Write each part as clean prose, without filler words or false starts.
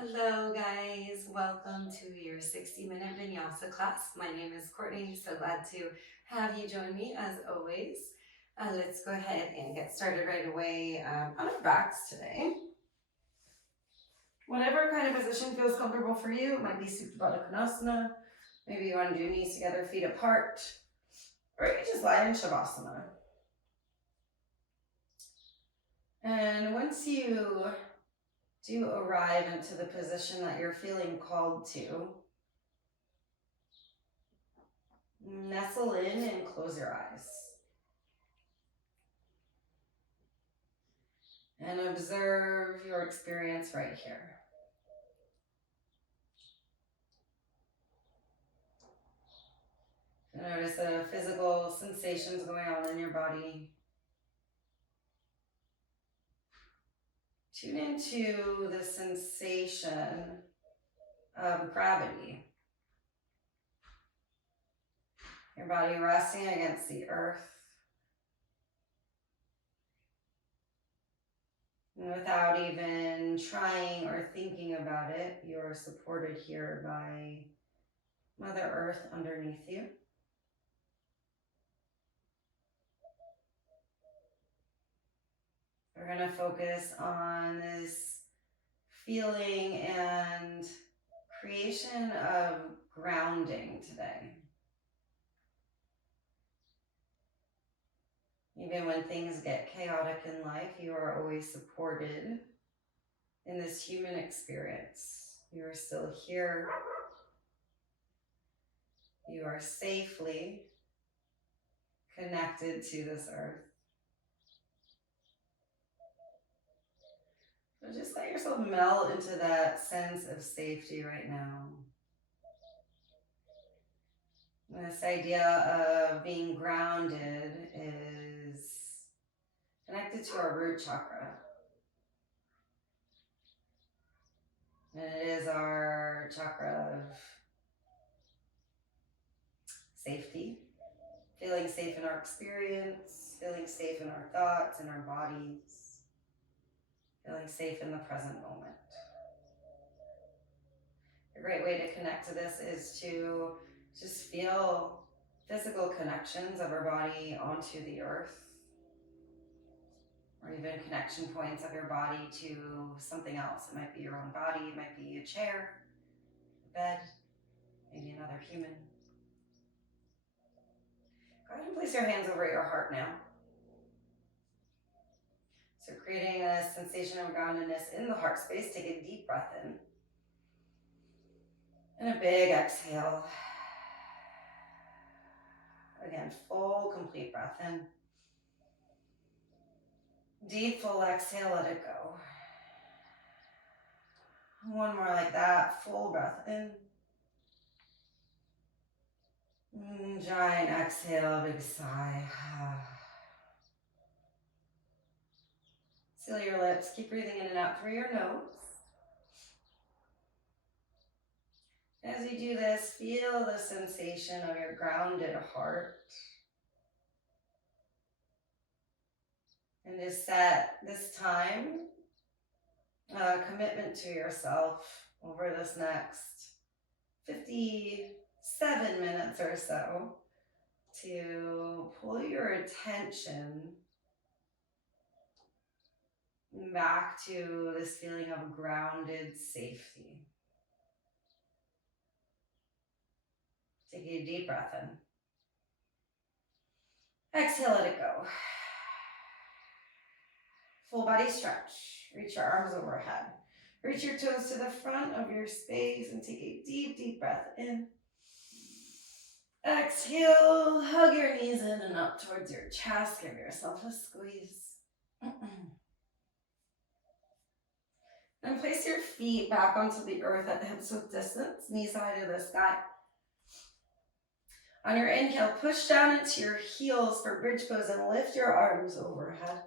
Hello guys, welcome to your 60-minute Vinyasa class. My name is Courtney, so glad to have you join me as always. Let's go ahead and get started right away on our backs today. Whatever kind of position feels comfortable for you, it might be Supta Baddha Konasana, maybe you want to do knees together, feet apart, or you can just lie in Shavasana. And once you do arrive into the position that you're feeling called to, nestle in and close your eyes. And observe your experience right here. Notice the physical sensations going on in your body. Tune into the sensation of gravity. Your body resting against the earth. And without even trying or thinking about it, you're supported here by Mother Earth underneath you. We're going to focus on this feeling and creation of grounding today. Even when things get chaotic in life, you are always supported in this human experience. You are still here. You are safely connected to this earth. So just let yourself melt into that sense of safety right now. This idea of being grounded is connected to our root chakra. And it is our chakra of safety, feeling safe in our experience, feeling safe in our thoughts, in our bodies, feeling safe in the present moment. A great way to connect to this is to just feel physical connections of our body onto the earth, or even connection points of your body to something else. It might be your own body, it might be a chair, a bed, maybe another human. Go ahead and place your hands over your heart now. So creating a sensation of groundedness in the heart space, take a deep breath in. And a big exhale. Again, full, complete breath in. Deep, full exhale, let it go. One more like that, full breath in. Giant exhale, big sigh. Seal your lips, keep breathing in and out through your nose. As you do this, feel the sensation of your grounded heart. And just set this time, a commitment to yourself over this next 57 minutes or so to pull your attention back to this feeling of grounded safety. Take a deep breath in. Exhale, let it go. Full body stretch. Reach your arms overhead. Reach your toes to the front of your space and take a deep, deep breath in. Exhale, hug your knees in and up towards your chest. Give yourself a squeeze. And place your feet back onto the earth at hips width distance, knees high to the sky. On your inhale, push down into your heels for bridge pose and lift your arms overhead.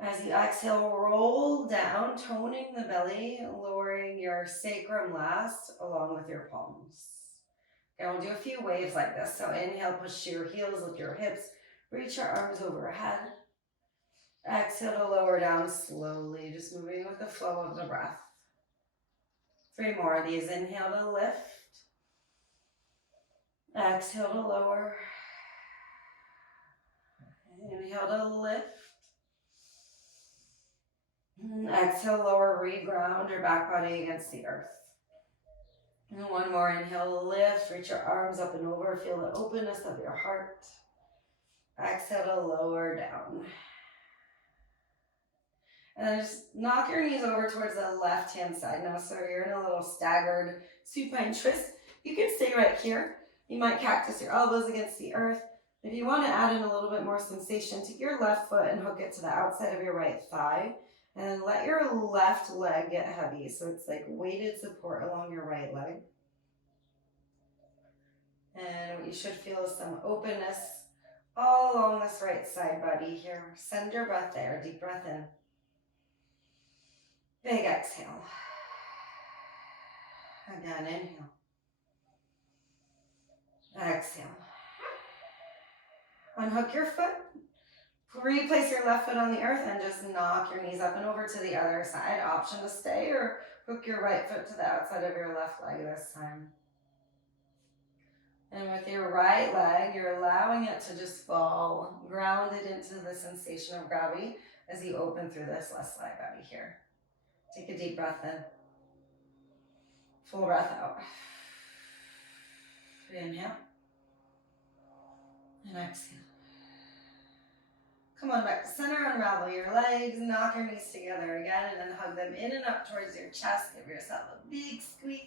As you exhale, roll down, toning the belly, lowering your sacrum last along with your palms. And we'll do a few waves like this. So inhale, push to your heels, lift your hips, reach your arms overhead. Exhale to lower down slowly, just moving with the flow of the breath. 3 more of these. Inhale to lift. Exhale to lower. Inhale to lift. Exhale, lower, reground your back body against the earth. And 1 more, inhale to lift, reach your arms up and over, feel the openness of your heart. Exhale to lower down. And then just knock your knees over towards the left-hand side now. So you're in a little staggered supine twist. You can stay right here. You might cactus your elbows against the earth. If you want to add in a little bit more sensation, take your left foot and hook it to the outside of your right thigh. And then let your left leg get heavy. So it's like weighted support along your right leg. And what you should feel is some openness all along this right side body here. Send your breath there. Deep breath in. Big exhale. Again, inhale. Exhale. Unhook your foot. Replace your left foot on the earth and just knock your knees up and over to the other side. Option to stay or hook your right foot to the outside of your left leg this time. And with your right leg, you're allowing it to just fall, grounded into the sensation of gravity as you open through this left side body here. Take a deep breath in. Full breath out. Inhale. And exhale. Come on back to center, unravel your legs, knock your knees together again, and then hug them in and up towards your chest. Give yourself a big squeeze.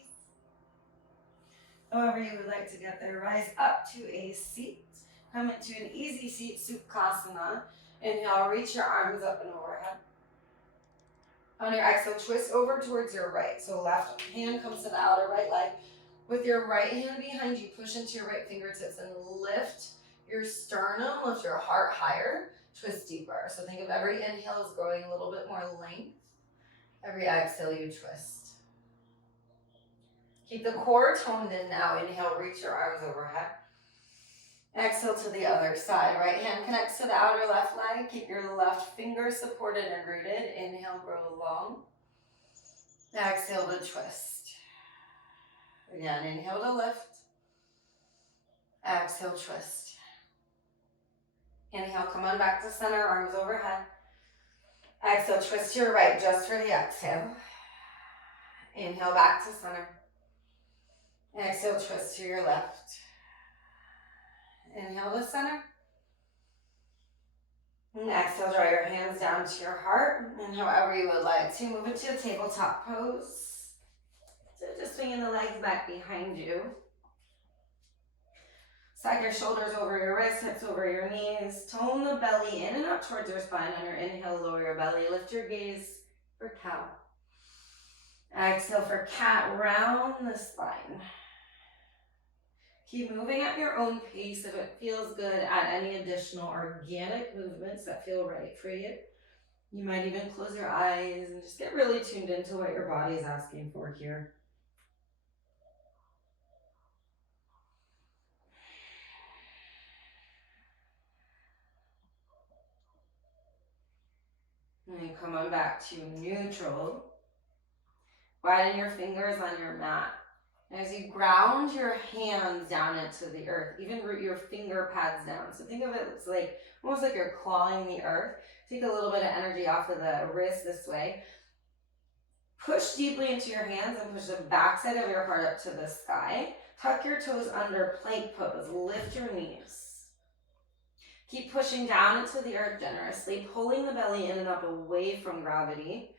However you would like to get there, rise up to a seat. Come into an easy seat, Sukhasana. Inhale, reach your arms up and overhead. On your exhale, twist over towards your right. So left hand comes to the outer right leg. With your right hand behind you, push into your right fingertips and lift your sternum, lift your heart higher. Twist deeper. So think of every inhale is growing a little bit more length. Every exhale you twist. Keep the core toned in now. Inhale, reach your arms overhead. Exhale to the other side. Right hand connects to the outer left leg. Keep your left finger supported and rooted. Inhale, grow long. Exhale to twist. Again, inhale to lift. Exhale, twist. Inhale, come on back to center, arms overhead. Exhale, twist to your right just for the exhale. Inhale, back to center. Exhale, twist to your left. Inhale to center. And exhale, draw your hands down to your heart. And however you would like to, move into a tabletop pose. So just swinging the legs back behind you. Stack your shoulders over your wrists, hips over your knees. Tone the belly in and up towards your spine. On your inhale, lower your belly. Lift your gaze for cow. Exhale for cat, round the spine. Keep moving at your own pace. If it feels good, add any additional organic movements that feel right for you. You might even close your eyes and just get really tuned into what your body is asking for here. And then come on back to neutral. Widen your fingers on your mat. As you ground your hands down into the earth, even root your finger pads down. So think of it as like, almost like you're clawing the earth. Take a little bit of energy off of the wrist this way. Push deeply into your hands and push the backside of your heart up to the sky. Tuck your toes under, plank pose. Lift your knees. Keep pushing down into the earth generously, pulling the belly in and up away from gravity.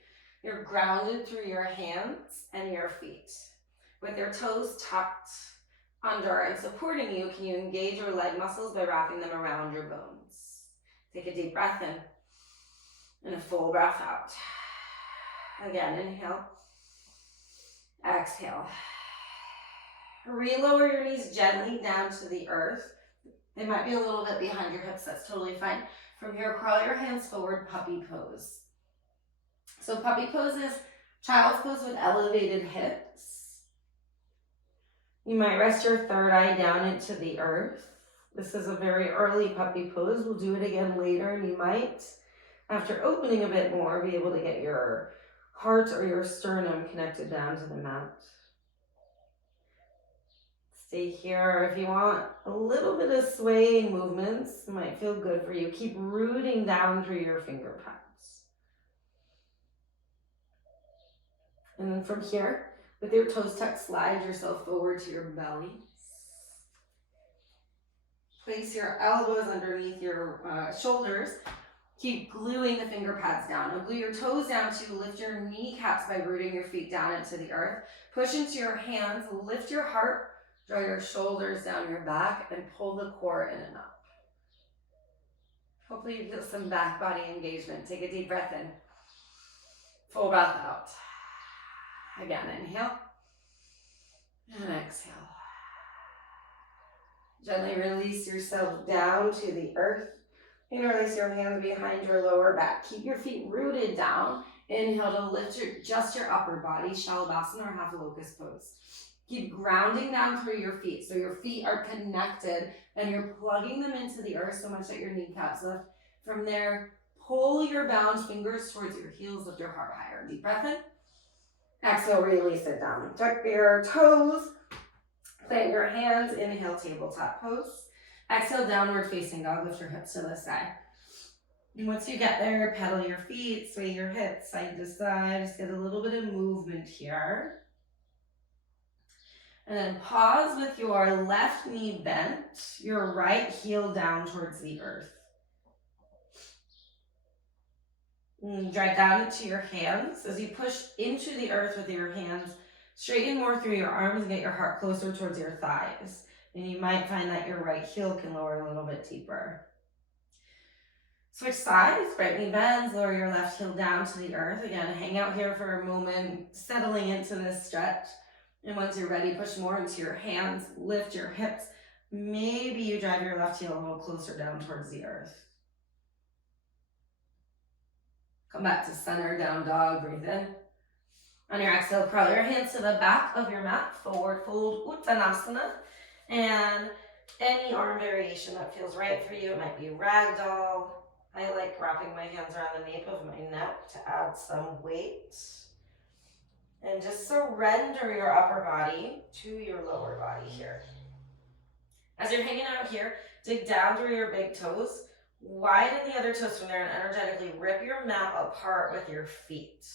You're grounded through your hands and your feet. With your toes tucked under and supporting you, can you engage your leg muscles by wrapping them around your bones? Take a deep breath in and a full breath out. Again, inhale. Exhale. Relower your knees gently down to the earth. They might be a little bit behind your hips, that's totally fine. From here, crawl your hands forward, puppy pose. So puppy pose is child's pose with elevated hips. You might rest your third eye down into the earth. This is a very early puppy pose. We'll do it again later, and you might, after opening a bit more, be able to get your heart or your sternum connected down to the mat. Stay here. If you want a little bit of swaying movements, might feel good for you. Keep rooting down through your finger pads. And then from here, with your toes tucked, slide yourself forward to your belly. Place your elbows underneath your shoulders. Keep gluing the finger pads down. Now glue your toes down to lift your kneecaps by rooting your feet down into the earth. Push into your hands, lift your heart, draw your shoulders down your back, and pull the core in and up. Hopefully you feel some back body engagement. Take a deep breath in. Full breath out. Again, inhale. And exhale. Gently release yourself down to the earth. And release your hands behind your lower back. Keep your feet rooted down. Inhale to lift just your upper body, Shalabhasana or half locust pose. Keep grounding down through your feet. So your feet are connected and you're plugging them into the earth so much that your kneecaps lift. From there, pull your bound fingers towards your heels, lift your heart higher. Deep breath in. Exhale, release it down. Tuck your toes. Plant your hands. Inhale, tabletop pose. Exhale, downward facing dog. Lift your hips to the sky. And once you get there, pedal your feet, sway your hips side to side. Just get a little bit of movement here. And then pause with your left knee bent, your right heel down towards the earth. And drag down into your hands. As you push into the earth with your hands, straighten more through your arms and get your heart closer towards your thighs. And you might find that your right heel can lower a little bit deeper. Switch sides, right knee bends, lower your left heel down to the earth. Again, hang out here for a moment, settling into this stretch. And once you're ready, push more into your hands, lift your hips. Maybe you drive your left heel a little closer down towards the earth. Come back to center, down dog, breathe in. On your exhale, curl your hands to the back of your mat, forward fold, Uttanasana. And any arm variation that feels right for you. It might be ragdoll. I like wrapping my hands around the nape of my neck to add some weight. And just surrender your upper body to your lower body here. As you're hanging out here, dig down through your big toes, widen the other toes from there, and energetically rip your mat apart with your feet.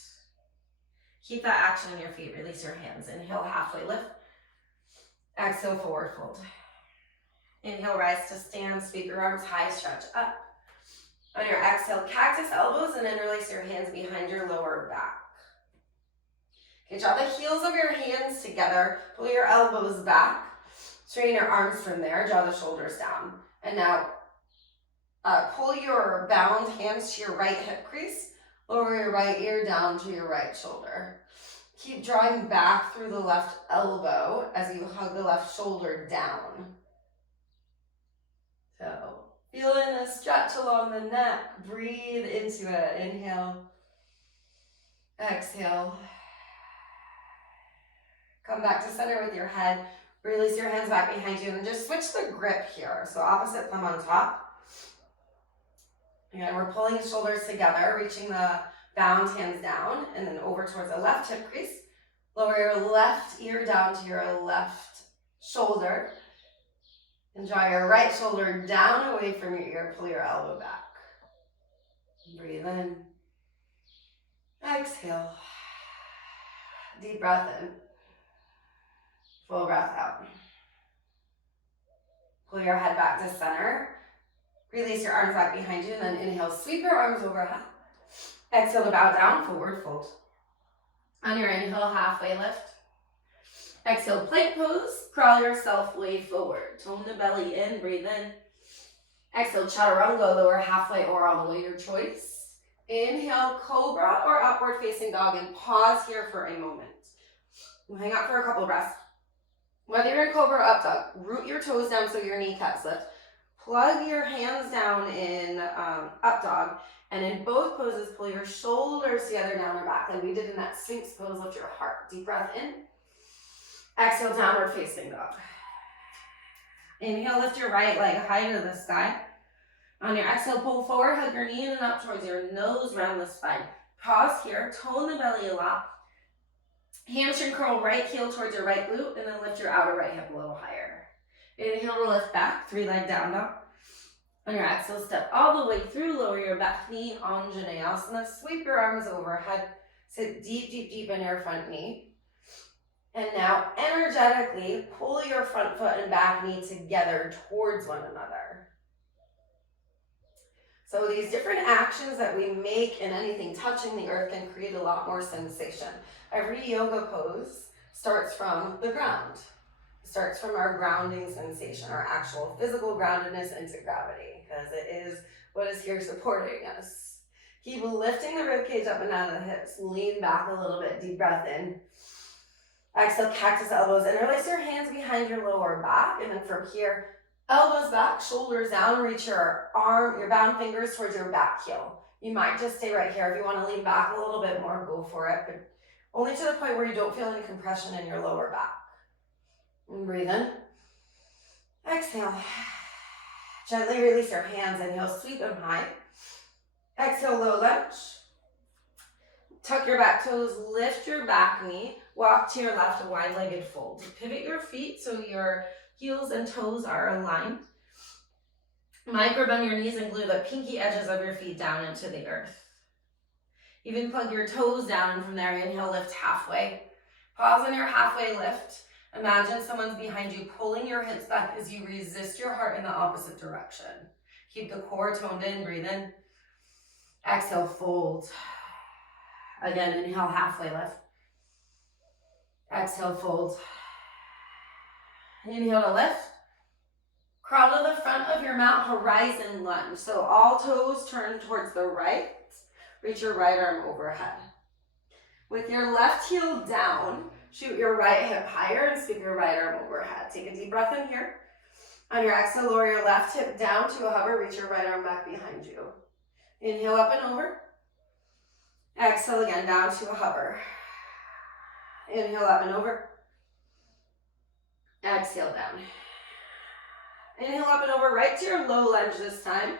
Keep that action in your feet. Release your hands. Inhale, halfway lift. Exhale, forward fold. Inhale, rise to stand, sweep your arms high, stretch up. On your exhale, cactus elbows, and interlace your hands behind your lower back. Okay, draw the heels of your hands together, pull your elbows back, straighten your arms from there, draw the shoulders down. And now, pull your bound hands to your right hip crease, lower your right ear down to your right shoulder. Keep drawing back through the left elbow as you hug the left shoulder down. So, feeling a stretch along the neck. Breathe into it. Inhale. Exhale. Come back to center with your head. Release your hands back behind you and just switch the grip here. So opposite thumb on top. Again, we're pulling the shoulders together, reaching the bound hands down and then over towards the left hip crease. Lower your left ear down to your left shoulder. And draw your right shoulder down away from your ear. Pull your elbow back. Breathe in. Exhale. Deep breath in. Full breath out. Pull your head back to center. Release your arms back behind you and then inhale, sweep your arms overhead. Exhale to bow down, forward fold. On your inhale, halfway lift. Exhale, plank pose. Crawl yourself way forward. Tone the belly in, breathe in. Exhale, chaturanga, lower halfway or all the way, your choice. Inhale, cobra or upward facing dog, and pause here for a moment. We'll hang out for a couple breaths. Whether you're in cobra or up dog, root your toes down so your kneecaps lift. Plug your hands down in up dog, and in both poses, pull your shoulders together down or back, like we did in that Sphinx pose. Lift your heart. Deep breath in. Exhale, downward facing dog. Inhale, lift your right leg high to the sky. On your exhale, pull forward, hug your knee in and up towards your nose, round the spine. Pause here, tone the belly a lot. Hamstring curl right heel towards your right glute, and then lift your outer right hip a little higher. Inhale to lift back, 3-leg down dog. On your exhale, step all the way through, lower your back knee, Anjaneyasana. Sweep your arms overhead, sit deep, deep, deep in your front knee. And now energetically pull your front foot and back knee together towards one another. So these different actions that we make in anything touching the earth can create a lot more sensation. Every yoga pose starts from the ground. It starts from our grounding sensation, our actual physical groundedness into gravity, because it is what is here supporting us. Keep lifting the ribcage up and out of the hips. Lean back a little bit, deep breath in. Exhale, cactus elbows. Interlace your hands behind your lower back, and then from here, elbows back, shoulders down, reach your bound fingers towards your back heel. You might just stay right here. If you want to lean back a little bit more, go for it, but only to the point where you don't feel any compression in your lower back. And breathe in. Exhale. Gently release your hands. Inhale, sweep them high. Exhale, low lunge. Tuck your back toes, lift your back knee, walk to your left, a wide-legged fold. Pivot your feet so your heels and toes are aligned. Micro bend your knees and glue the pinky edges of your feet down into the earth. Even plug your toes down, and from there, inhale, lift halfway. Pause on your halfway lift. Imagine someone's behind you pulling your hips back as you resist your heart in the opposite direction. Keep the core toned in, breathe in. Exhale, fold. Again, inhale, halfway lift. Exhale, fold. Inhale to lift. Crawl to the front of your mat, horizon lunge. So all toes turn towards the right. Reach your right arm overhead. With your left heel down, shoot your right hip higher and sweep your right arm overhead. Take a deep breath in here. On your exhale, lower your left hip down to a hover. Reach your right arm back behind you. Inhale up and over. Exhale again, down to a hover. Inhale up and over. Exhale down. Inhale up and over, right to your low lunge this time.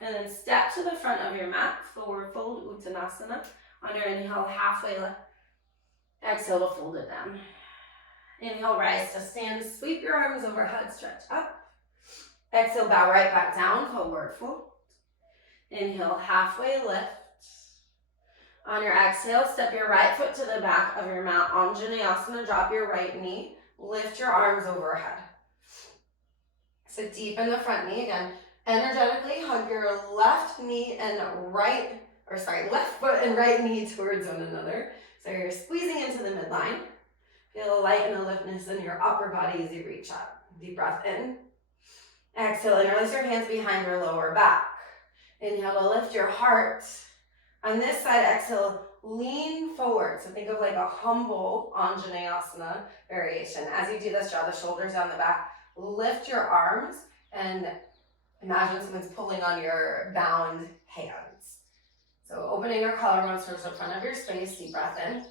And then step to the front of your mat, forward fold, Uttanasana. On your inhale, halfway lift. Exhale to fold it down. Inhale, rise to stand. Sweep your arms overhead, stretch up. Exhale, bow right back down, forward fold. Inhale, halfway lift. On your exhale, step your right foot to the back of your mat, Anjaneyasana. Drop your right knee. Lift your arms overhead. So deepen the front knee again. Energetically hug your left knee and left foot and right knee towards one another. So you're squeezing into the midline. Feel a light and a liftness in your upper body as you reach up. Deep breath in. Exhale, interlace your hands behind your lower back. Inhale to lift your heart. On this side, exhale, lean forward. So think of like a humble Anjaneyasana variation. As you do this, draw the shoulders down the back. Lift your arms and imagine someone's pulling on your bound hands. So opening your collarbones towards the front of your space. Deep breath in.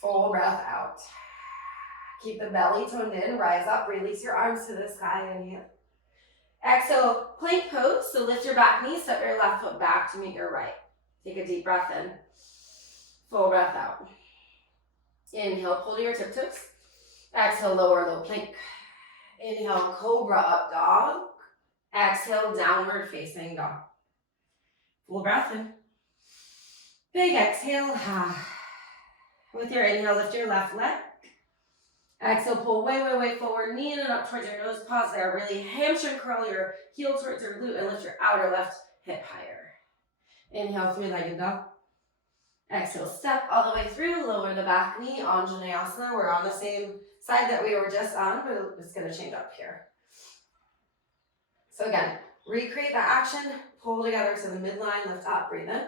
Full breath out. Keep the belly toned in. Rise up. Release your arms to the sky. Inhale. Exhale, plank pose. So lift your back knee. Step your left foot back to meet your right. Take a deep breath in. Full breath out. Inhale, pull to your tiptoes. Exhale, lower low plank. Inhale, cobra up dog. Exhale, downward facing dog. Full breath in. Big exhale. With your inhale, lift your left leg. Exhale, pull way, way, way forward. Knee in and up towards your nose. Pause there. Really hamstring curl your heel towards your glute and lift your outer left hip higher. Inhale, 3-legged dog. Exhale, step all the way through. Lower the back knee, Anjaneyasana. We're on the same side that we were just on, but it's going to change up here. So again, recreate the action. Pull together to the midline. Lift up. Breathe in.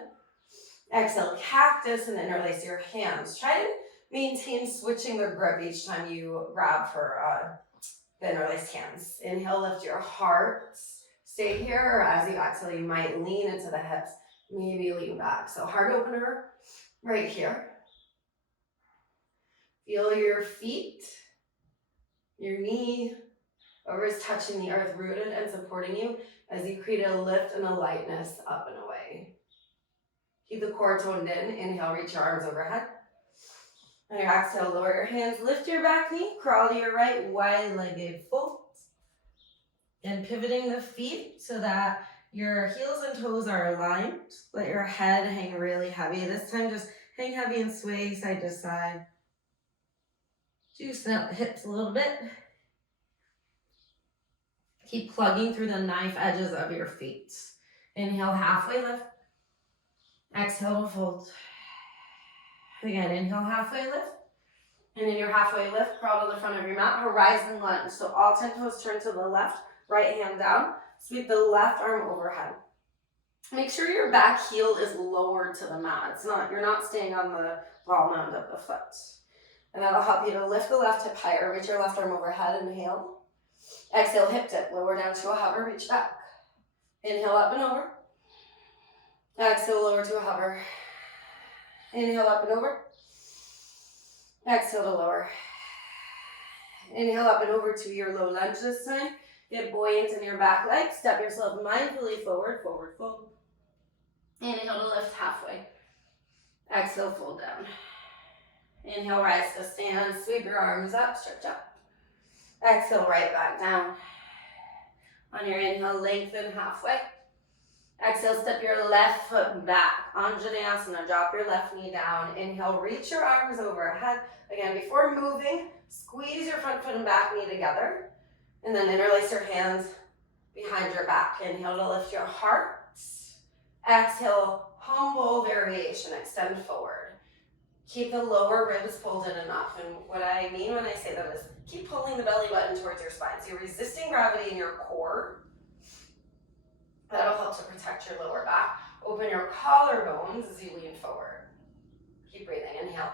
Exhale, cactus, and interlace your hands. Try to maintain switching the grip each time you grab for the interlaced hands. Inhale, lift your heart. Stay here, or as you exhale, you might lean into the hips. Maybe lean back. So heart opener right here. Feel your feet, your knee, whatever is touching the earth, rooted and supporting you as you create a lift and a lightness up and away. Keep the core toned in. Inhale, reach your arms overhead. On your exhale, lower your hands, lift your back knee, crawl to your right, wide-legged fold. And pivoting the feet so that your heels and toes are aligned. Let your head hang really heavy. This time just hang heavy and sway side to side. Juicing up the hips a little bit. Keep plugging through the knife edges of your feet. Inhale, halfway lift. Exhale to fold. Again, inhale, halfway lift. And in your halfway lift, crawl to the front of your mat, horizon lunge. So all 10 toes turn to the left, right hand down. Sweep the left arm overhead. Make sure your back heel is lowered to the mat. You're not staying on the ball mound of the foot. And that'll help you to lift the left hip higher. Reach your left arm overhead, inhale. Exhale, hip dip, lower down to a hover, reach back. Inhale, up and over. Exhale, lower to a hover. Inhale, up and over. Exhale to lower. Inhale, up and over to your low lunge this time. Get buoyant in your back leg. Step yourself mindfully forward, forward fold. Inhale to lift halfway. Exhale, fold down. Inhale, rise to stand. Sweep your arms up, stretch up. Exhale, right back down. On your inhale, lengthen halfway. Exhale, step your left foot back. Anjaneyasana, drop your left knee down. Inhale, reach your arms overhead. Again, before moving, squeeze your front foot and back knee together. And then interlace your hands behind your back. Inhale to lift your heart. Exhale, humble variation, extend forward. Keep the lower ribs pulled in and up. And what I mean when I say that is keep pulling the belly button towards your spine. So you're resisting gravity in your core. That'll help to protect your lower back. Open your collarbones as you lean forward. Keep breathing. Inhale.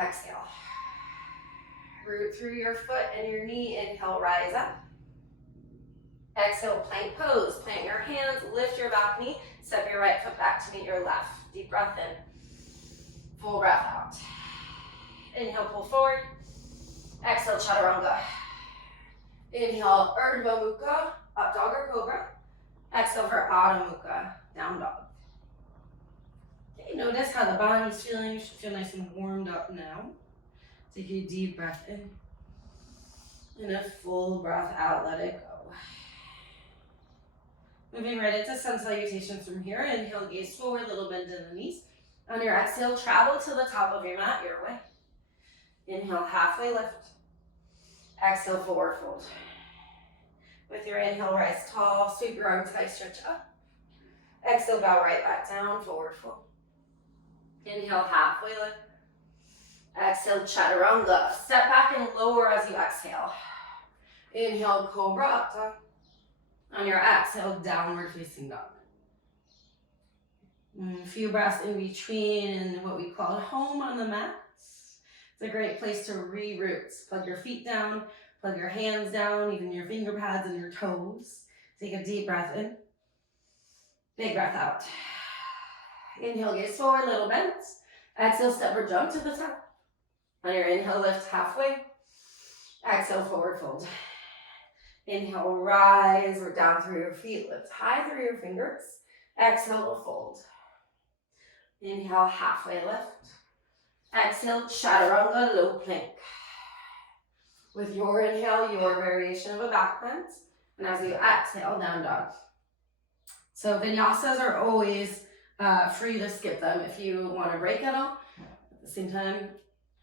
Exhale. Root through your foot and your knee. Inhale, rise up. Exhale, plank pose. Plant your hands, lift your back knee. Step your right foot back to meet your left. Deep breath in. Full breath out. Inhale, pull forward. Exhale, chaturanga. Inhale, Urdhva Mukha, up dog or cobra. Exhale for Adho Mukha, down dog. Okay, notice how the body's feeling. You should feel nice and warmed up now. Take a deep breath in. And a full breath out, let it go. Moving right into sun salutations from here. Inhale, gaze forward, little bend in the knees. On your exhale, travel to the top of your mat, your way. Inhale, halfway lift. Exhale, forward fold. With your inhale, rise tall, sweep your arms high, stretch up. Exhale, bow right back down, forward fold. Inhale, halfway lift. Exhale, chaturanga. Step back and lower as you exhale. Inhale, cobra up dog. On your exhale, downward facing dog. A few breaths in between and what we call home on the mat. It's a great place to re-root. Plug your feet down, plug your hands down, even your finger pads and your toes. Take a deep breath in. Big breath out. Inhale, gaze forward, little bend. Exhale, step or jump to the top. On your inhale, lift halfway. Exhale, forward fold. Inhale, rise or down through your feet. Lift high through your fingers. Exhale to fold. Inhale, halfway lift. Exhale, chaturanga, low plank. With your inhale, your variation of a back bend. And as you exhale, down dog. So vinyasas are always free to skip them if you want to break at all. At the same time,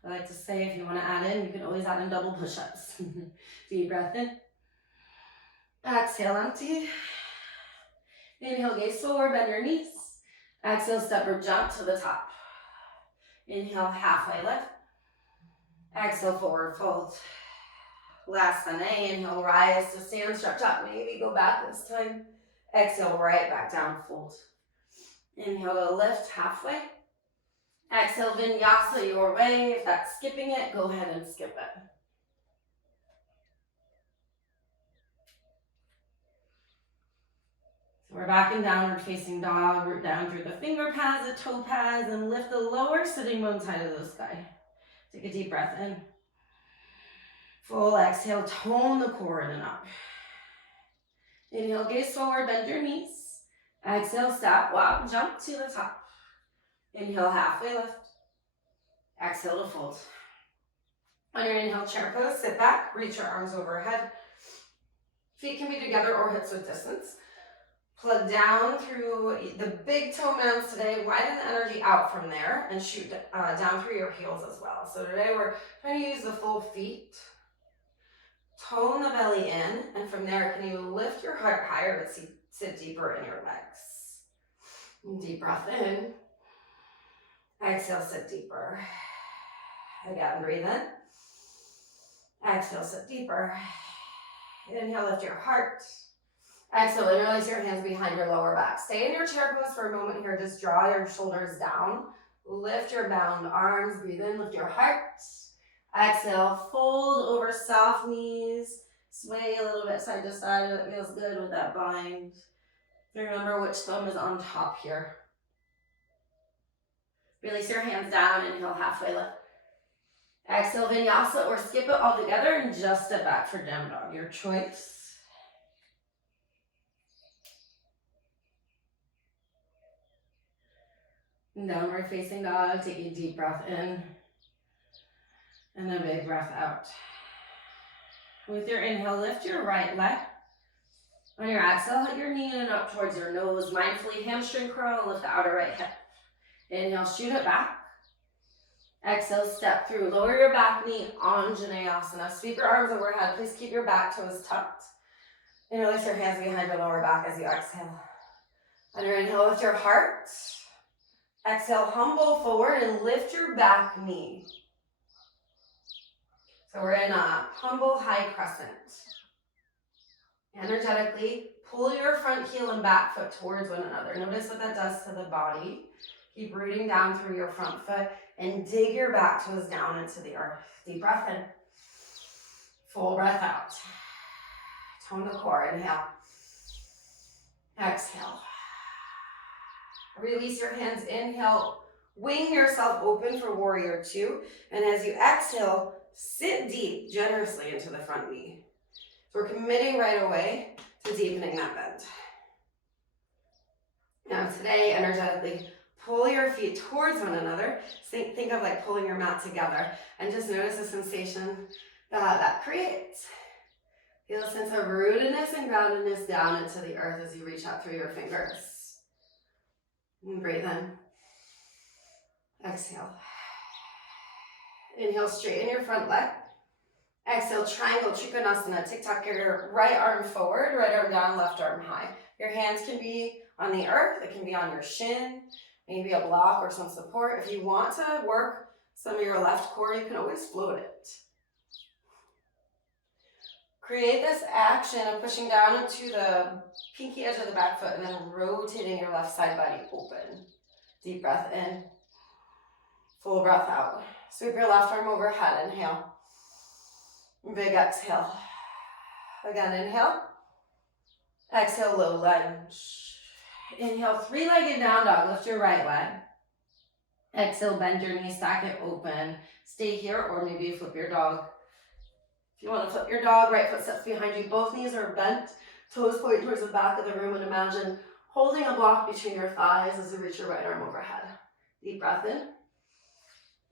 I like to say if you want to add in, you can always add in double push-ups. Deep breath in. Exhale, empty. Inhale, gaze forward, bend your knees. Exhale, step or jump to the top. Inhale, halfway lift. Exhale, forward fold. Last one, inhale, rise to stand, stretch up. Maybe go back this time. Exhale, right back down, fold. Inhale to lift halfway. Exhale, vinyasa your way. If that's skipping it, go ahead and skip it. So we're back in downward facing dog. Root down through the finger pads, the toe pads, and lift the lower sitting bones high to the sky. Take a deep breath in. Full exhale, tone the core in and up. Inhale, gaze forward, bend your knees. Exhale, step, walk, jump to the top. Inhale, halfway lift. Exhale to fold. On your inhale, chair pose, sit back, reach your arms overhead. Feet can be together or hips with distance. Plug down through the big toe mounds today. Widen the energy out from there and shoot down through your heels as well. So today we're trying to use the full feet. Tone the belly in, and from there, can you lift your heart higher but sit deeper in your legs? Deep breath in. Exhale, sit deeper. Again, breathe in. Exhale, sit deeper. Inhale, lift your heart. Exhale, interlace your hands behind your lower back. Stay in your chair pose for a moment here. Just draw your shoulders down. Lift your bound arms. Breathe in, lift your heart. Exhale, fold over soft knees. Sway a little bit side to side if it feels good with that bind. Remember which thumb is on top here. Release your hands down. Inhale, halfway lift. Exhale, Vinyasa, or skip it all together and just step back for down dog. Your choice. Downward facing dog. Take a deep breath in and a big breath out. With your inhale, lift your right leg. On your exhale, hug your knee in and up towards your nose. Mindfully hamstring curl and lift the outer right hip. Inhale, shoot it back. Exhale, step through. Lower your back knee, Anjaneyasana. Sweep your arms overhead. Please keep your back toes tucked. Interlace your hands behind your lower back as you exhale. On your inhale, lift your heart. Exhale, humble forward and lift your back knee. So we're in a humble high crescent. Energetically, pull your front heel and back foot towards one another. Notice what that does to the body. Keep rooting down through your front foot and dig your back toes down into the earth. Deep breath in. Full breath out. Tone the core. Inhale. Exhale. Release your hands. Inhale. Wing yourself open for warrior two. And as you exhale, sit deep generously into the front knee. So we're committing right away to deepening that bend. Now today, energetically, pull your feet towards one another. Think of like pulling your mat together and just notice the sensation that creates. Feel a sense of rootedness and groundedness down into the earth as you reach out through your fingers. And breathe in. Exhale. Inhale, straighten your front leg. Exhale, triangle, Trikonasana. Tick-tock your right arm forward, right arm down, left arm high. Your hands can be on the earth. It can be on your shin, maybe a block or some support. If you want to work some of your left core, you can always float it. Create this action of pushing down into the pinky edge of the back foot and then rotating your left side body open. Deep breath in. Full breath out. Sweep your left arm overhead. Inhale. Big exhale. Again, inhale. Exhale, low lunge. Inhale, three-legged down dog. Lift your right leg. Exhale, bend your knee, stack it open. Stay here, or maybe flip your dog. If you want to flip your dog, right foot steps behind you. Both knees are bent. Toes point towards the back of the room, and imagine holding a block between your thighs as you reach your right arm overhead. Deep breath in.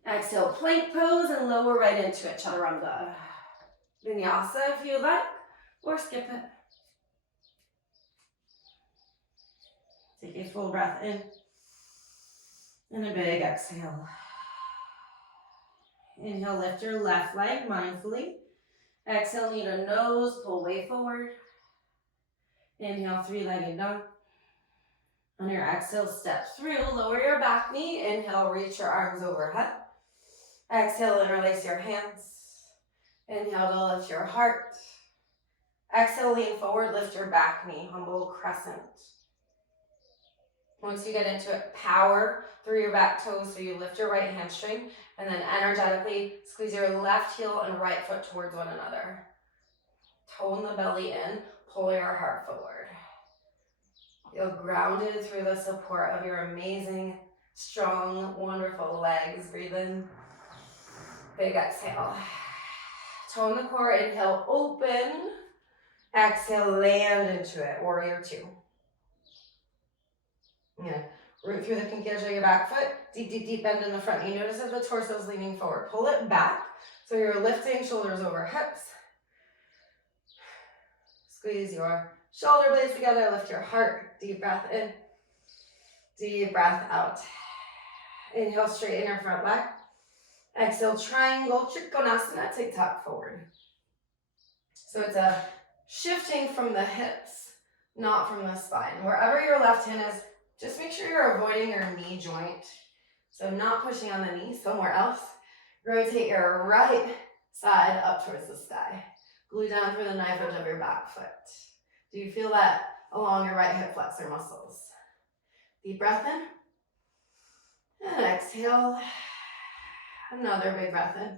Exhale, plank pose and lower right into it. Chaturanga. Vinyasa if you like, or skip it. Take a full breath in and a big exhale. Inhale, lift your left leg mindfully. Exhale, knee to nose, pull way forward. Inhale, three-legged dog. On your exhale, step through, lower your back knee. Inhale, reach your arms overhead. Exhale, interlace your hands. Inhale to lift your heart. Exhale, lean forward, lift your back knee, humble crescent. Once you get into it, power through your back toes so you lift your right hamstring, and then energetically squeeze your left heel and right foot towards one another. Tone the belly in, pull your heart forward. Feel grounded through the support of your amazing, strong, wonderful legs. Breathe in. Big exhale. Tone the core, inhale, open. Exhale, land into it, warrior two. Yeah. Root through the pinky edge of your back foot. Deep, deep, deep bend in the front knee. Notice if the torso is leaning forward. Pull it back so you're lifting shoulders over hips. Squeeze your shoulder blades together. Lift your heart. Deep breath in. Deep breath out. Inhale, straighten your front leg. Exhale, triangle, trikonasana, tick-tock forward. So it's a shifting from the hips, not from the spine. Wherever your left hand is, just make sure you're avoiding your knee joint. So not pushing on the knee, somewhere else. Rotate your right side up towards the sky. Glue down through the knife edge of your back foot. Do you feel that along your right hip flexor muscles? Deep breath in. And exhale. Another big breath in.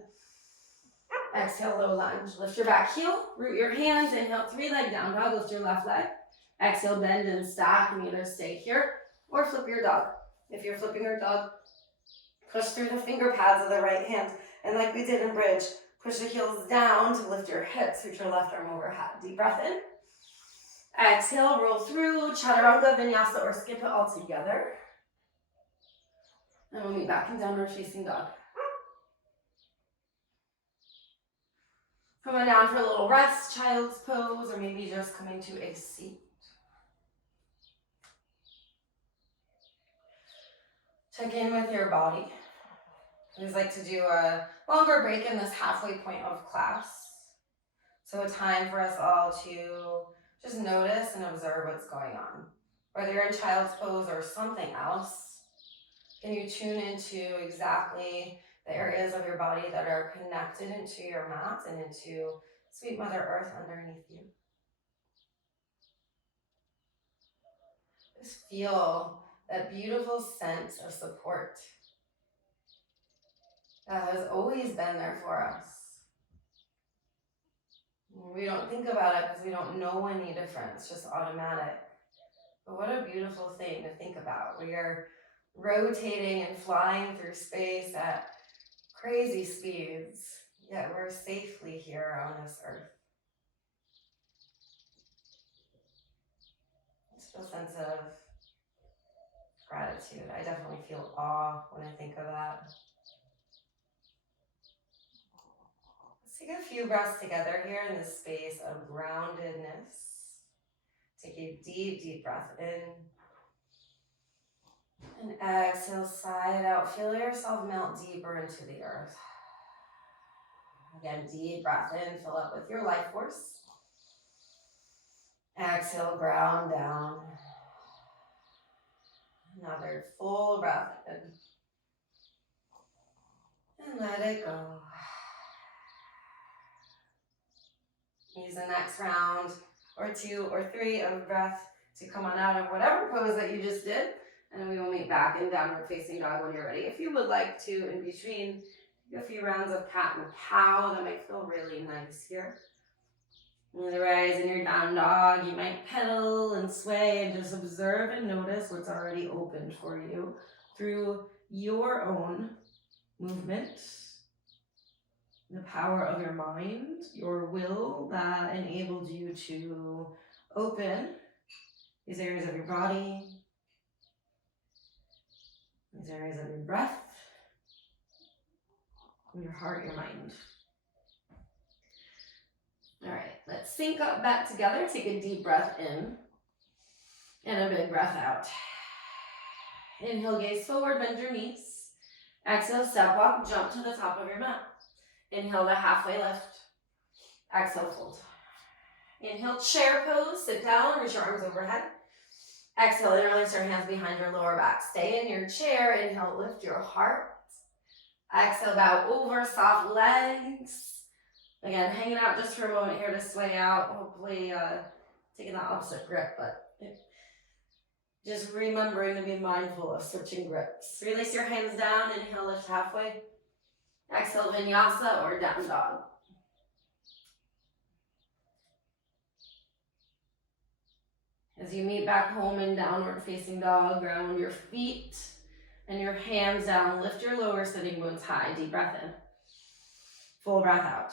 Exhale, low lunge. Lift your back heel, root your hands, inhale, 3-leg down dog, lift your left leg. Exhale, bend and stack, and either stay here or flip your dog. If you're flipping your dog, push through the finger pads of the right hand. And like we did in bridge, push the heels down to lift your hips, reach your left arm overhead. Deep breath in. Exhale, roll through, chaturanga, vinyasa, or skip it all together. And we'll meet back in downward facing dog. Coming down for a little rest, child's pose, or maybe just coming to a seat. Check in with your body. I always like to do a longer break in this halfway point of class. So a time for us all to just notice and observe what's going on. Whether you're in child's pose or something else, can you tune into exactly the areas of your body that are connected into your mat and into sweet Mother Earth underneath you? Just feel that beautiful sense of support that has always been there for us. We don't think about it because we don't know any different. It's just automatic. But what a beautiful thing to think about. We are rotating and flying through space at crazy speeds, yet we're safely here on this earth. Just a sense of gratitude. I definitely feel awe when I think of that. Let's take a few breaths together here in this space of groundedness. Take a deep, deep breath in. And exhale, sigh it out. Feel yourself melt deeper into the earth. Again, deep breath in, fill up with your life force. Exhale, ground down. Another full breath in. And let it go. Use the next round or 2 or 3 of breath to come on out of whatever pose that you just did. And we will meet back in downward facing dog when you're ready. If you would like to, in between, do a few rounds of cat and cow. That might feel really nice here. Otherwise, in your down dog, you might pedal and sway and just observe and notice what's already opened for you through your own movement, the power of your mind, your will that enabled you to open these areas of your body, these areas of your breath, your heart, your mind. All right, let's sync up back together. Take a deep breath in and a big breath out. Inhale, gaze forward, bend your knees. Exhale, step walk, jump to the top of your mat. Inhale to halfway lift. Exhale, fold. Inhale, chair pose, sit down, reach your arms overhead. Exhale, interlace your hands behind your lower back. Stay in your chair. Inhale, lift your heart. Exhale, bow over, soft legs. Again, hanging out just for a moment here to sway out. Hopefully taking that opposite grip, but just remembering to be mindful of switching grips. Release your hands down. Inhale, lift halfway. Exhale, vinyasa or down dog. As you meet back home in downward facing dog, ground your feet and your hands down. Lift your lower sitting bones high. Deep breath in. Full breath out.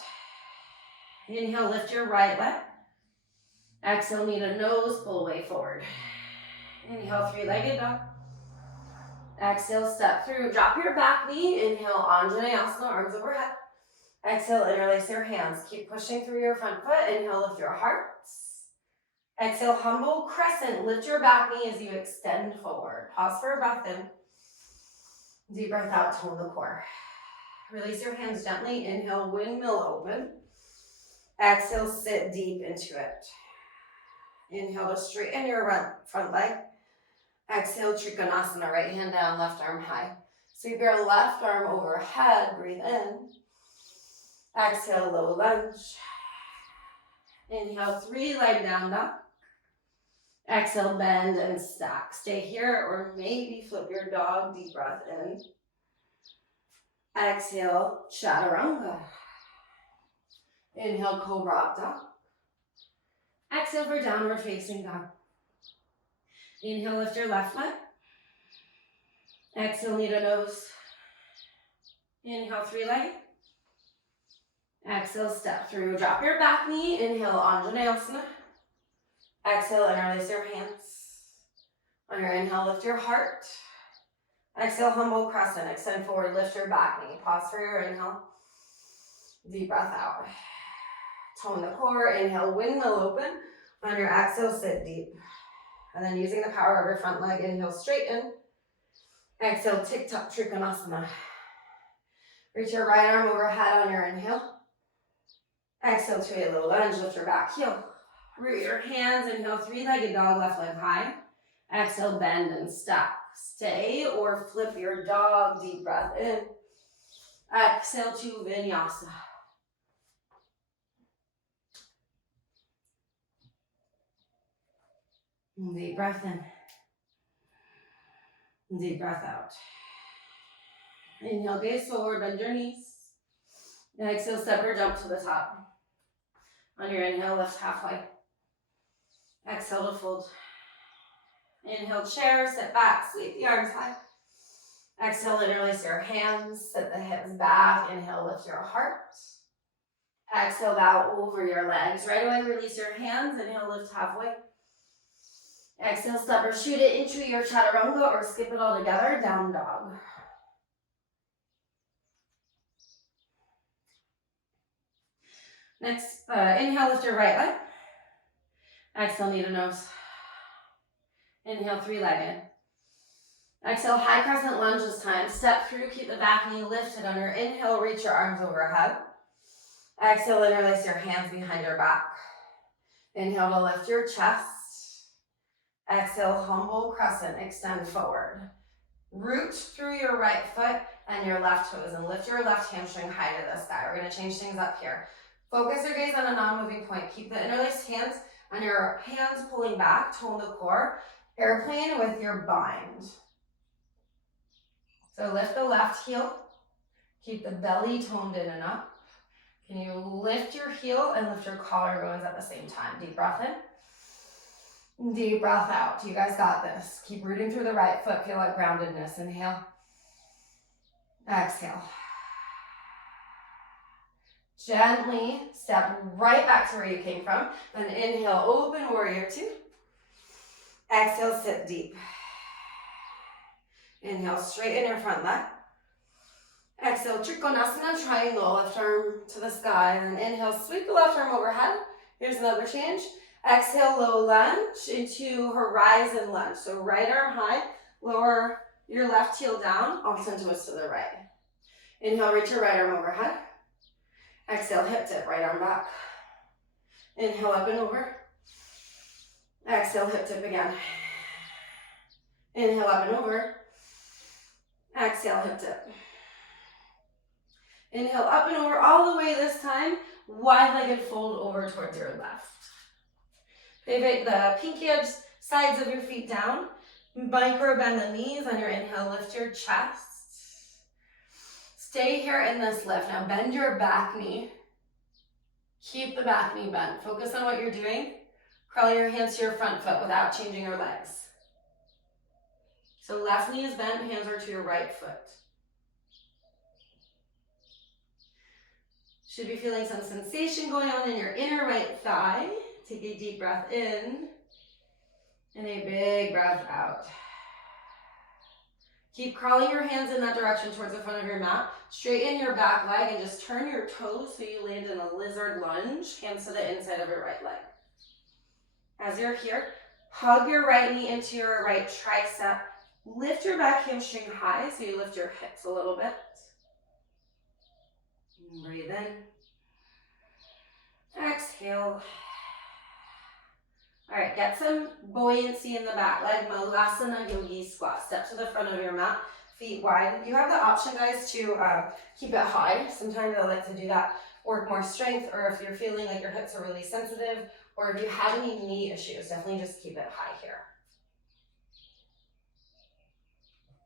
Inhale, lift your right leg. Exhale, knee to nose, pull way forward. Inhale, 3-legged dog. Exhale, step through. Drop your back knee. Inhale, Anjaneyasana, arms overhead. Exhale, interlace your hands. Keep pushing through your front foot. Inhale, lift your heart. Exhale, humble crescent. Lift your back knee as you extend forward. Pause for a breath in. Deep breath out, tone the core. Release your hands gently. Inhale, windmill open. Exhale, sit deep into it. Inhale to straighten your front leg. Exhale, Trikonasana, right hand down, left arm high. Sweep your left arm overhead, breathe in. Exhale, low lunge. Inhale, 3-leg down dog. Exhale, bend and stack. Stay here or maybe flip your dog, deep breath in. Exhale, chaturanga. Inhale, cobra up dog. Exhale for downward facing dog. Inhale, lift your left leg. Exhale, knee to nose. Inhale, 3-leg. Exhale, step through. Drop your back knee. Inhale, Anjaneyasana. Exhale, interlace your hands. On your inhale, lift your heart. Exhale, humble crescent. Extend forward, lift your back knee. Pause for your inhale. Deep breath out. Tone the core. Inhale, windmill open. On your exhale, sit deep. And then using the power of your front leg, inhale, straighten. Exhale, tic-tac Trikonasana. Reach your right arm overhead on your inhale. Exhale to a low lunge, lift your back heel. Root your hands, inhale, 3-legged dog, left leg high. Exhale, bend and stack. Stay or flip your dog, deep breath in. Exhale to Vinyasa. Deep breath in. Deep breath out. Inhale, gaze forward, bend your knees. Exhale, step or jump to the top. On your inhale, lift halfway. Exhale to fold. Inhale, chair, sit back, sweep the arms high. Exhale, interlace your hands, sit the hips back. Inhale, lift your heart. Exhale, bow over your legs. Right away, release your hands. Inhale, lift halfway. Exhale, step or shoot it into your chaturanga or skip it all together, down dog. Next, inhale, lift your right leg. Exhale, knee to nose. Inhale, 3-legged. Exhale, high crescent lunge this time. Step through, keep the back knee lifted. On your inhale, reach your arms overhead. Exhale, interlace your hands behind your back. Inhale to lift your chest. Exhale, humble crescent, extend forward. Root through your right foot and your left toes and lift your left hamstring high to the sky. We're gonna change things up here. Focus your gaze on a non-moving point. Keep the interlaced hands on your hands pulling back, tone the core. Airplane with your bind. So lift the left heel. Keep the belly toned in and up. Can you lift your heel and lift your collarbones at the same time? Deep breath in. Deep breath out. You guys got this. Keep rooting through the right foot. Feel like groundedness. Inhale. Exhale. Gently step right back to where you came from. Then inhale, open warrior 2. Exhale, sit deep. Inhale, straighten your front leg. Exhale, Trikonasana, triangle, left arm to the sky. And then inhale, sweep the left arm overhead. Here's another change. Exhale, low lunge into horizon lunge. So right arm high, lower your left heel down, opposite twist to the right. Inhale, reach your right arm overhead. Exhale, hip dip, right arm back. Inhale, up and over. Exhale, hip dip again. Inhale, up and over. Exhale, hip dip. Inhale, up and over, all the way this time. Wide-legged fold over towards your left. Pivot the pinky edge sides of your feet down. Micro bend the knees on your inhale, lift your chest. Stay here in this lift. Now bend your back knee. Keep the back knee bent. Focus on what you're doing. Crawl your hands to your front foot without changing your legs. So left knee is bent, hands are to your right foot. Should be feeling some sensation going on in your inner right thigh. Take a deep breath in and a big breath out. Keep crawling your hands in that direction towards the front of your mat. Straighten your back leg and just turn your toes so you land in a lizard lunge, hands to the inside of your right leg. As you're here, hug your right knee into your right tricep. Lift your back hamstring high so you lift your hips a little bit. Breathe in. Exhale. All right, get some buoyancy in the back leg. Malasana yogi squat. Step to the front of your mat, feet wide. You have the option, guys, to keep it high. Sometimes I like to do that, work more strength, or if you're feeling like your hips are really sensitive, or if you have any knee issues, definitely just keep it high here.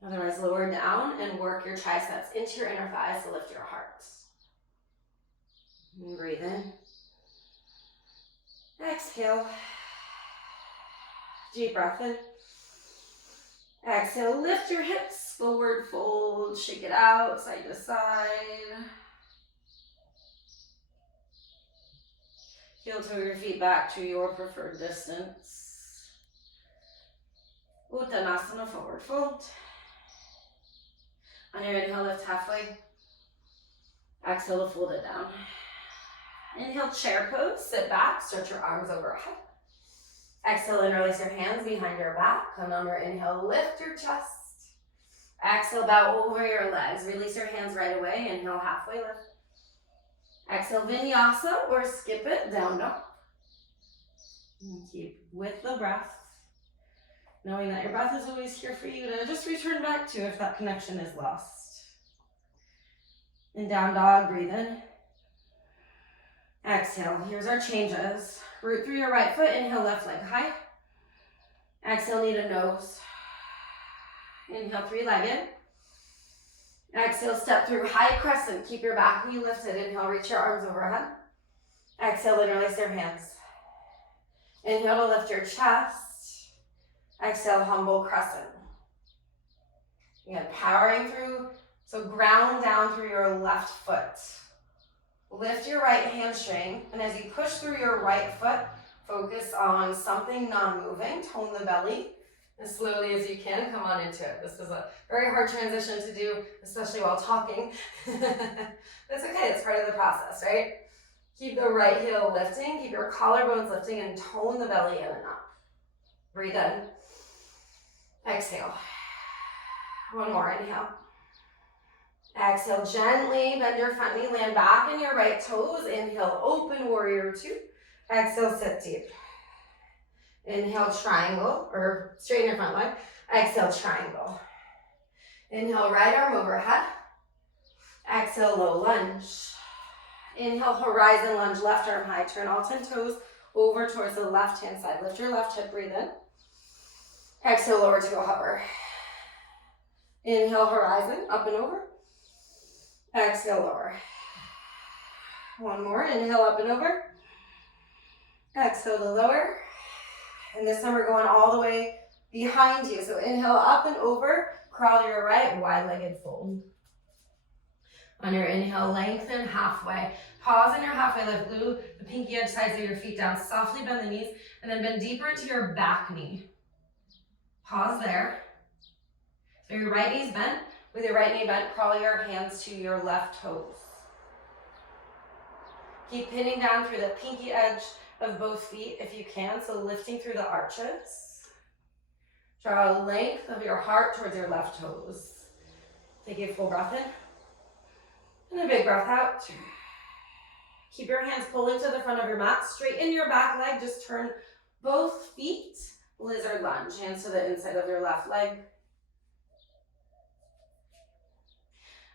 Otherwise, lower down and work your triceps into your inner thighs to lift your heart. And breathe in. Exhale. Deep breath in. Exhale, lift your hips, forward fold, shake it out, side to side. Heel toe your feet back to your preferred distance. Uttanasana, forward fold. On your inhale, lift halfway. Exhale to fold it down. Inhale, chair pose, sit back, stretch your arms overhead. Exhale, interlace your hands behind your back. Come on your inhale, lift your chest. Exhale, bow over your legs. Release your hands right away. Inhale, halfway lift. Exhale, vinyasa or skip it, down dog. And keep with the breath, knowing that your breath is always here for you to just return back to if that connection is lost. And down dog, breathe in. Exhale, here's our changes. Root through your right foot, inhale, left leg high. Exhale, knee to nose. Inhale, three-legged. Exhale, step through high crescent. Keep your back knee lifted. Inhale, reach your arms overhead. Exhale, interlace your hands. Inhale to lift your chest. Exhale, humble crescent. Again, powering through, so ground down through your left foot. Lift your right hamstring, and as you push through your right foot, focus on something non-moving. Tone the belly as slowly as you can. Come on into it. This is a very hard transition to do, especially while talking. That's okay. It's part of the process, right? Keep the right heel lifting. Keep your collarbones lifting and tone the belly in and up. Breathe in. Exhale. One more. Inhale. Exhale, gently bend your front knee, land back in your right toes. Inhale, open warrior two. Exhale, sit deep. Inhale, triangle, or straighten your front leg. Exhale, triangle. Inhale, right arm overhead. Exhale, low lunge. Inhale, horizon lunge, left arm high. Turn all 10 toes over towards the left-hand side. Lift your left hip, breathe in. Exhale, lower to a hover. Inhale, horizon, up and over. Exhale, lower. One more. Inhale, up and over. Exhale to lower. And this time we're going all the way behind you. So inhale, up and over. Crawl your right, wide-legged fold. On your inhale, lengthen halfway. Pause in your halfway lift. Glue the pinky edge sides of your feet down. Softly bend the knees, and then bend deeper into your back knee. Pause there. So your right knee's bent. With your right knee bent, crawl your hands to your left toes. Keep pinning down through the pinky edge of both feet if you can, so lifting through the arches. Draw a length of your heart towards your left toes. Take a full breath in, and a big breath out. Keep your hands pulling to the front of your mat. Straighten your back leg, just turn both feet, lizard lunge, hands to the inside of your left leg.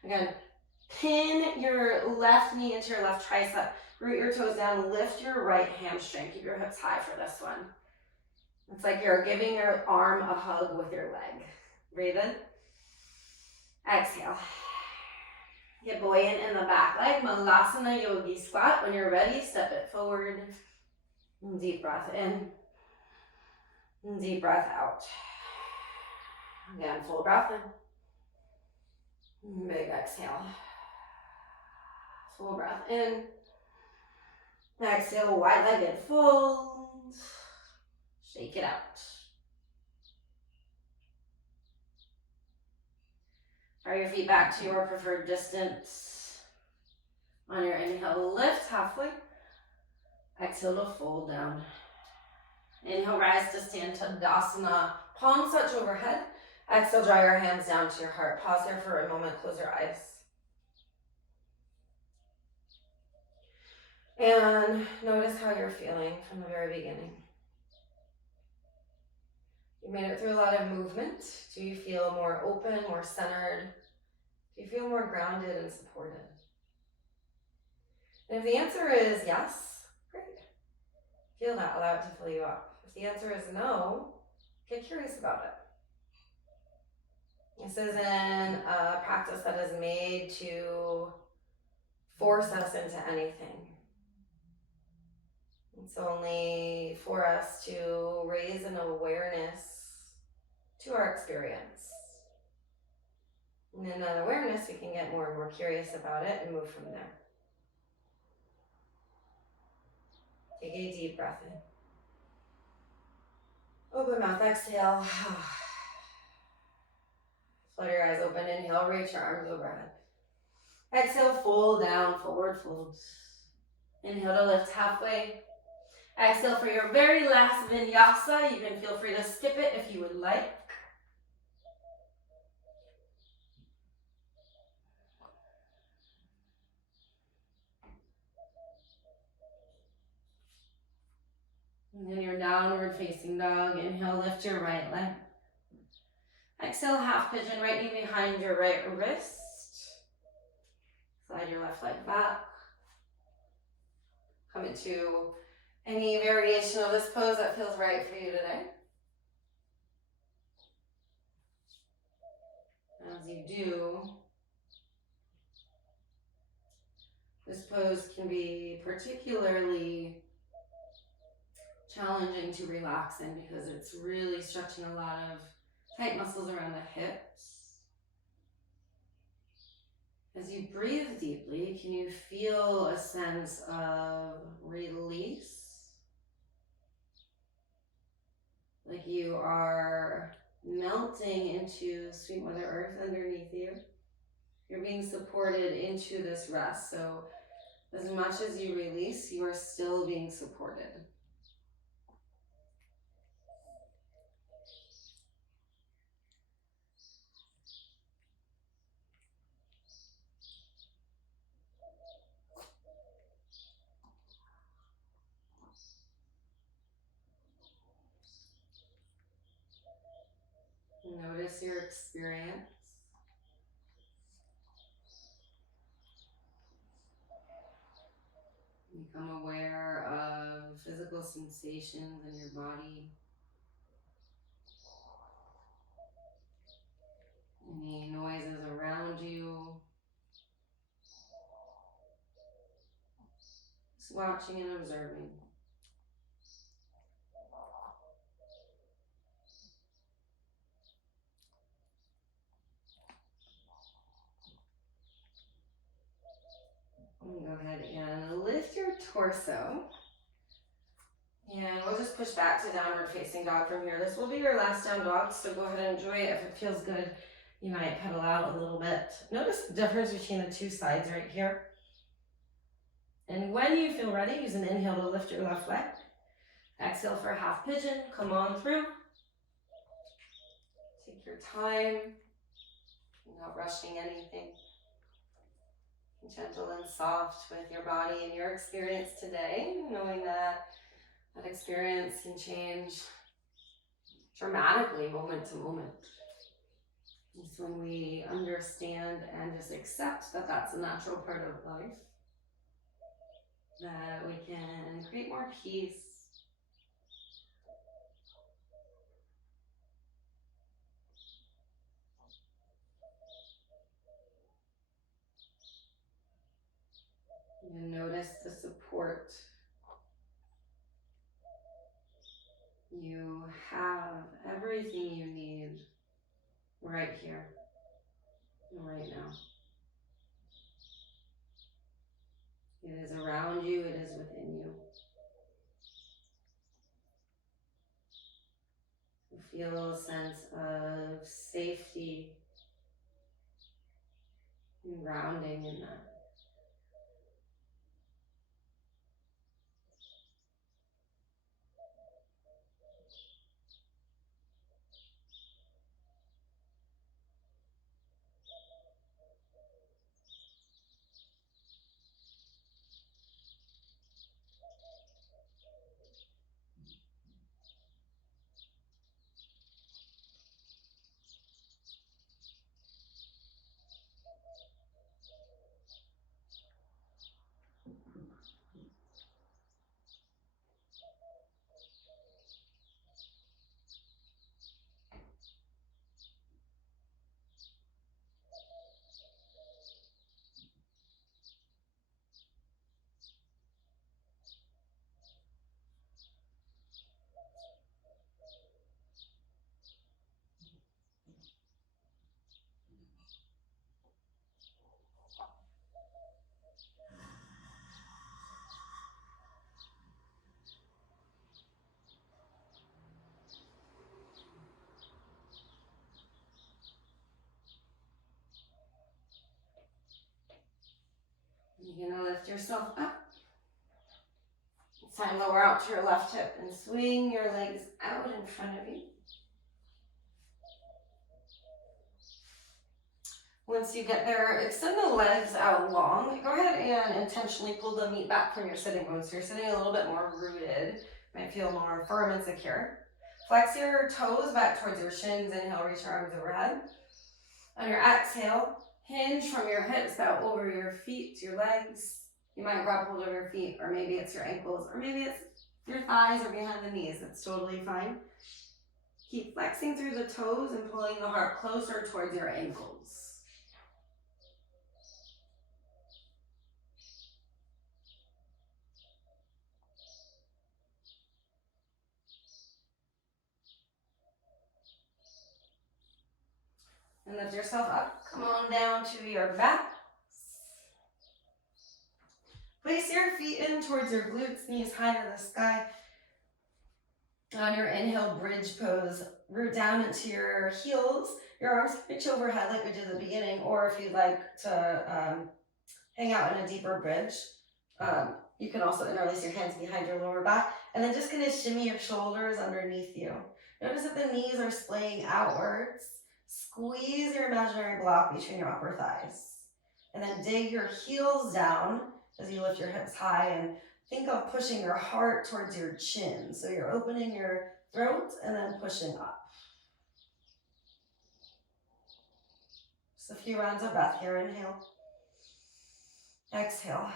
Again, pin your left knee into your left tricep. Root your toes down, lift your right hamstring. Keep your hips high for this one. It's like you're giving your arm a hug with your leg. Breathe in. Exhale. Get buoyant in the back leg. Malasana yogi squat. When you're ready, step it forward. Deep breath in. Deep breath out. Again, full breath in. Big exhale. Full breath in. Exhale, wide-legged fold. Shake it out. Draw your feet back to your preferred distance. On your inhale, lift halfway. Exhale to fold down. Inhale, rise to stand Tadasana. Palms touch overhead. Exhale, draw your hands down to your heart. Pause here for a moment, close your eyes. And notice how you're feeling from the very beginning. You made it through a lot of movement. Do you feel more open, more centered? Do you feel more grounded and supported? And if the answer is yes, great. Feel that, allow it to fill you up. If the answer is no, get curious about it. This isn't a practice that is made to force us into anything. It's only for us to raise an awareness to our experience. And in that awareness, we can get more and more curious about it and move from there. Take a deep breath in. Open mouth, exhale. Flutter your eyes open, inhale, reach your arms overhead. Exhale, fold down, forward fold. Inhale to lift halfway. Exhale for your very last Vinyasa. You can feel free to skip it if you would like. And then your downward facing dog. Inhale, lift your right leg. Exhale, half pigeon, right knee behind your right wrist. Slide your left leg back. Come into any variation of this pose that feels right for you today. As you do, this pose can be particularly challenging to relax in because it's really stretching a lot of tight muscles around the hips. As you breathe deeply, can you feel a sense of release? Like you are melting into sweet Mother Earth underneath you. You're being supported into this rest. So as much as you release, you are still being supported. Notice your experience. Become aware of physical sensations in your body. Any noises around you. Just watching and observing. Go ahead and lift your torso. And we'll just push back to downward facing dog from here. This will be your last down dog, so go ahead and enjoy it. If it feels good, you might pedal out a little bit. Notice the difference between the two sides right here. And when you feel ready, use an inhale to lift your left leg. Exhale for half pigeon. Come on through. Take your time. You're not rushing anything. Gentle and soft with your body and your experience today, knowing that that experience can change dramatically moment to moment. It's when we understand and just accept that that's a natural part of life, that we can create more peace. And notice the support. You have everything you need right here, right now. It is around you, it is within you. Feel a sense of safety and grounding in that. You're gonna lift yourself up. It's time to lower out to your left hip and swing your legs out in front of you. Once you get there, extend the legs out long. Go ahead and intentionally pull the meat back from your sitting bones. So you're sitting a little bit more rooted. Might feel more firm and secure. Flex your toes back towards your shins. Inhale, reach your arms overhead. On your exhale, hinge from your hips out over your feet to your legs. You might grab hold of your feet, or maybe it's your ankles, or maybe it's your thighs or behind the knees. It's totally fine. Keep flexing through the toes and pulling the heart closer towards your ankles. And lift yourself up. Come on down to your back. Place your feet in towards your glutes, knees high to the sky. On your inhale, bridge pose. Root down into your heels. Your arms reach overhead like we did at the beginning, or if you'd like to hang out in a deeper bridge, you can also interlace your hands behind your lower back, and then just gonna shimmy your shoulders underneath you. Notice that the knees are splaying outwards. Squeeze your imaginary block between your upper thighs. And then dig your heels down as you lift your hips high, and think of pushing your heart towards your chin. So you're opening your throat and then pushing up. Just a few rounds of breath here. Inhale. Exhale.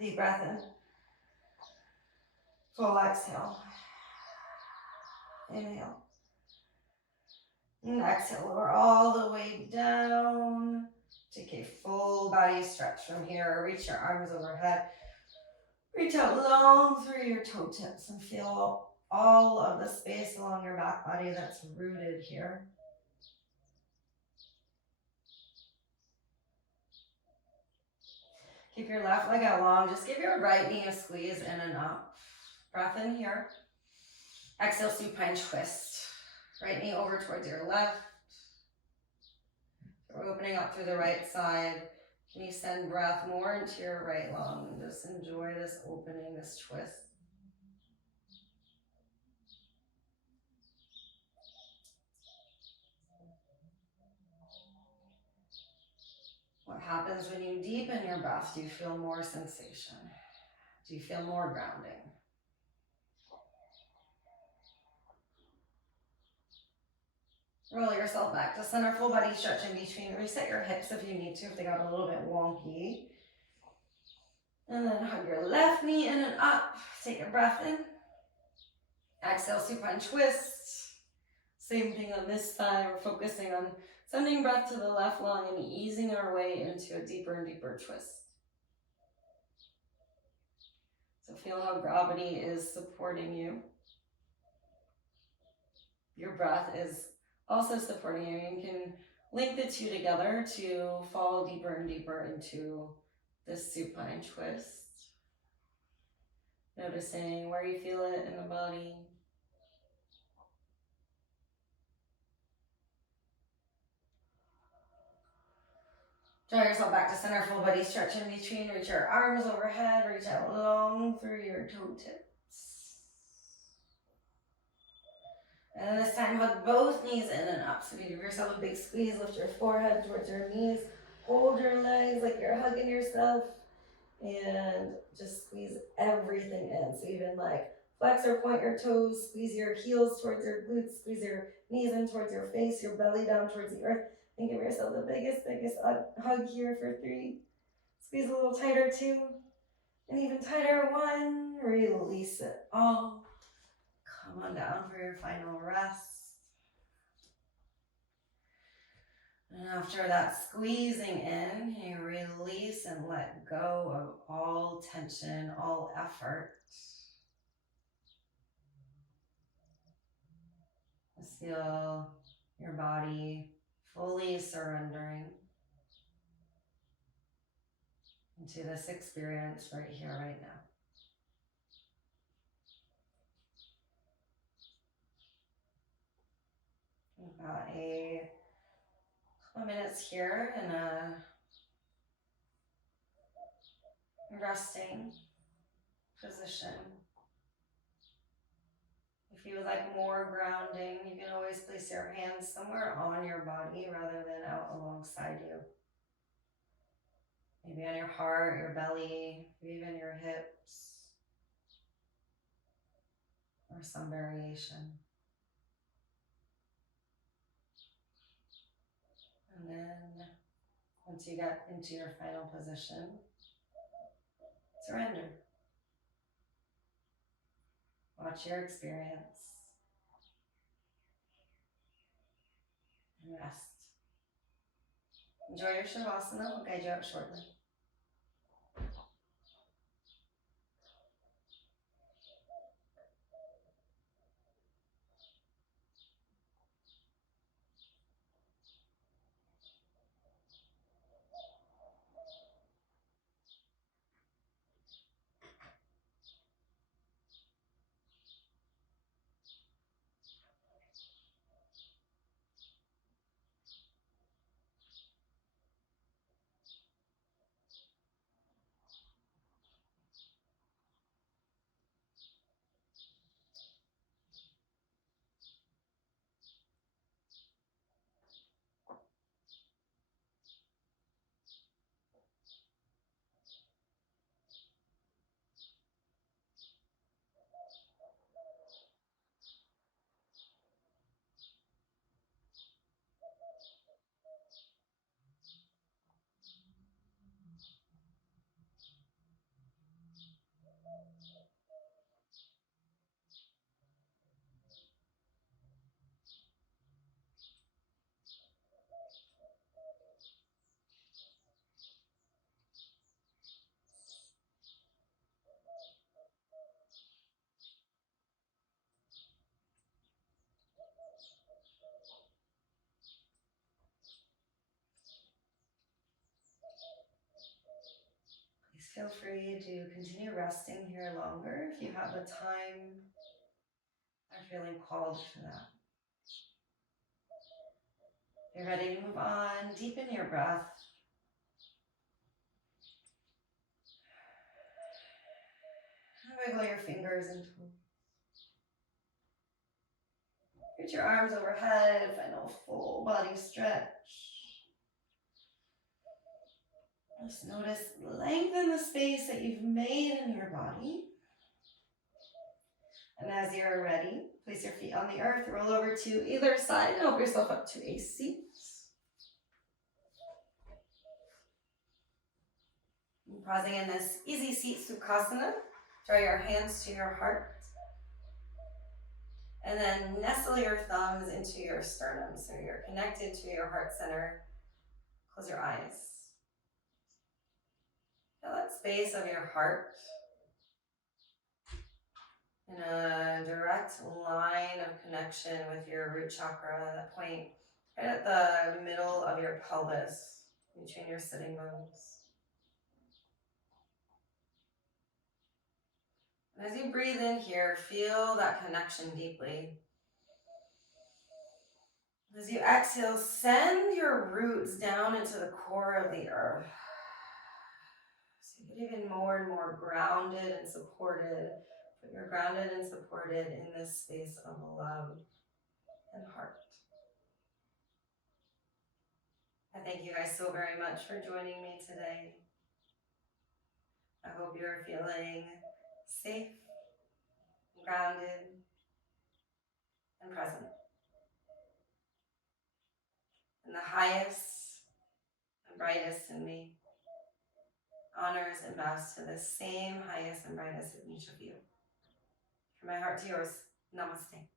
Deep breath in. Full exhale. Inhale. And exhale, lower all the way down. Take a full body stretch from here. Reach your arms overhead. Reach out long through your toe tips and feel all of the space along your back body that's rooted here. Keep your left leg out long. Just give your right knee a squeeze in and up. Breath in here. Exhale, supine twist. Right knee over towards your left. We're opening up through the right side. Can you send breath more into your right lung and just enjoy this opening, this twist? What happens when you deepen your breath? Do you feel more sensation? Do you feel more grounding? Roll yourself back to center, full body stretch in between. Reset your hips if you need to, if they got a little bit wonky. And then hug your left knee in and up. Take a breath in. Exhale, supine twist. Same thing on this side. We're focusing on sending breath to the left lung and easing our way into a deeper and deeper twist. So feel how gravity is supporting you. Your breath is also supporting you. You can link the two together to fall deeper and deeper into this supine twist. Noticing where you feel it in the body. Draw yourself back to center, full body stretch in between. Reach your arms overhead, reach out long through your toe tips. And this time, hug both knees in and up. So you give yourself a big squeeze, lift your forehead towards your knees, hold your legs like you're hugging yourself, and just squeeze everything in. So even like flex or point your toes, squeeze your heels towards your glutes, squeeze your knees in towards your face, your belly down towards the earth, and give yourself the biggest hug here for 3. Squeeze a little tighter, 2, and even tighter, 1. Release it all. Come on down for your final rest. And after that squeezing in, you release and let go of all tension, all effort. Just feel your body fully surrendering into this experience right here, right now. We've got a couple minutes here in a resting position. If you would like more grounding, you can always place your hands somewhere on your body rather than out alongside you. Maybe on your heart, your belly, even your hips, or some variation. And then once you get into your final position, surrender. Watch your experience and rest. Enjoy your Shavasana. We'll guide you out shortly. Please feel free to continue resting here longer if you have the time or feeling called for that. If you're ready to move on, deepen your breath. Wiggle your fingers and toes. Reach your arms overhead, final full body stretch. Just notice, lengthen the space that you've made in your body. And as you're ready, place your feet on the earth, roll over to either side, and help yourself up to a seat. And pausing in this easy seat, Sukhasana. Draw your hands to your heart. And then nestle your thumbs into your sternum so you're connected to your heart center. Close your eyes. Feel that space of your heart in a direct line of connection with your root chakra, that point right at the middle of your pelvis, between your sitting bones. And as you breathe in here, feel that connection deeply. As you exhale, send your roots down into the core of the earth. So you get even more and more grounded and supported. But you're grounded and supported in this space of love and heart. I thank you guys so very much for joining me today. I hope you're feeling safe, grounded, and present. And the highest and brightest in me honors and bows to the same highest and brightest in each of you. From my heart to yours, namaste.